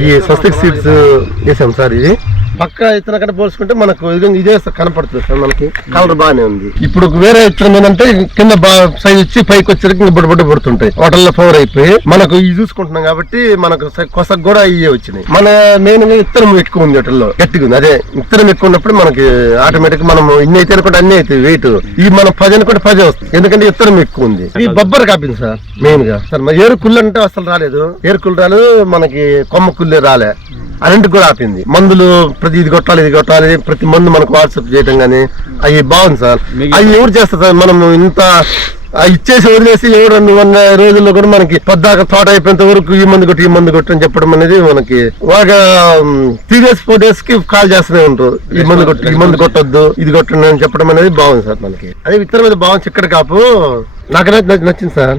ఈ స్వస్తిక్ సీడ్స్ వేసాం సార్ ఇది పక్క ఇతర కంటే పోల్చుకుంటే మనకు ఇది కనపడుతుంది సార్ మనకి. కలర్ బాగానే ఉంది. ఇప్పుడు వేరే ఇతరం ఏంటంటే కింద సైజ్ వచ్చి పైకి వచ్చేసరికి బుడ్డ బుడ్డ పడుతుంటాయి. వాటర్లో పవర్ అయిపోయి. మనకు ఇది చూసుకుంటున్నాం కాబట్టి మనకు కొసకు కూడా ఇవే వచ్చినాయి. మన మెయిన్గా ఇత్తనం ఎక్కువ ఉంది వాటిల్లో గట్టిగా ఉంది. అదే ఇత్తనం ఎక్కువ ఉన్నప్పుడు మనకి ఆటోమేటిక్ మనం ఇన్ని అయితే అనుకుంటే అన్ని అవుతాయి వెయిట్ ఈ మన పది అనుకుంటే పదే వస్తుంది. ఎందుకంటే ఇత్తనం ఎక్కువ ఉంది. ఈ బొబ్బర్ కాపింది సార్. మెయిన్గా. సార్ ఏరు కుళ్ళు అంటే అసలు రాలేదు. ఏరు కుళ్ళు రాలేదు మనకి కొమ్మ కుళ్ళే రాలే. అన్నింటికి కూడా ఆపింది. మందులు ప్రతి ఇది కొట్టాలి ఇది కొట్టాలి ప్రతి మందు మనకు వాట్సాప్ చేయటం గానీ అవి బాగుంది సార్. అవి ఎవరు చేస్తారు సార్? మనం ఇంత ఇచ్చేసి వదిలేసి ఎవరు రెండు వంద రోజుల్లో కూడా మనకి పొద్దాక తోట అయిపోయేంత వరకు ఈ మందు కొట్టి ఈ మందు కొట్టి అని చెప్పడం అనేది మనకి ఒక త్రీ డేస్ ఫోర్ డేస్కి కాల్ చేస్తూనే ఉంటారు. ఈ మందు కొట్టు ఈ మందు కొట్టొద్దు ఇది కొట్టండి అని చెప్పడం అనేది బాగుంది సార్ మనకి. అదే విత్తనం మీద బాగుంది చిక్కడి కాపు. నాకైతే నచ్చింది సార్.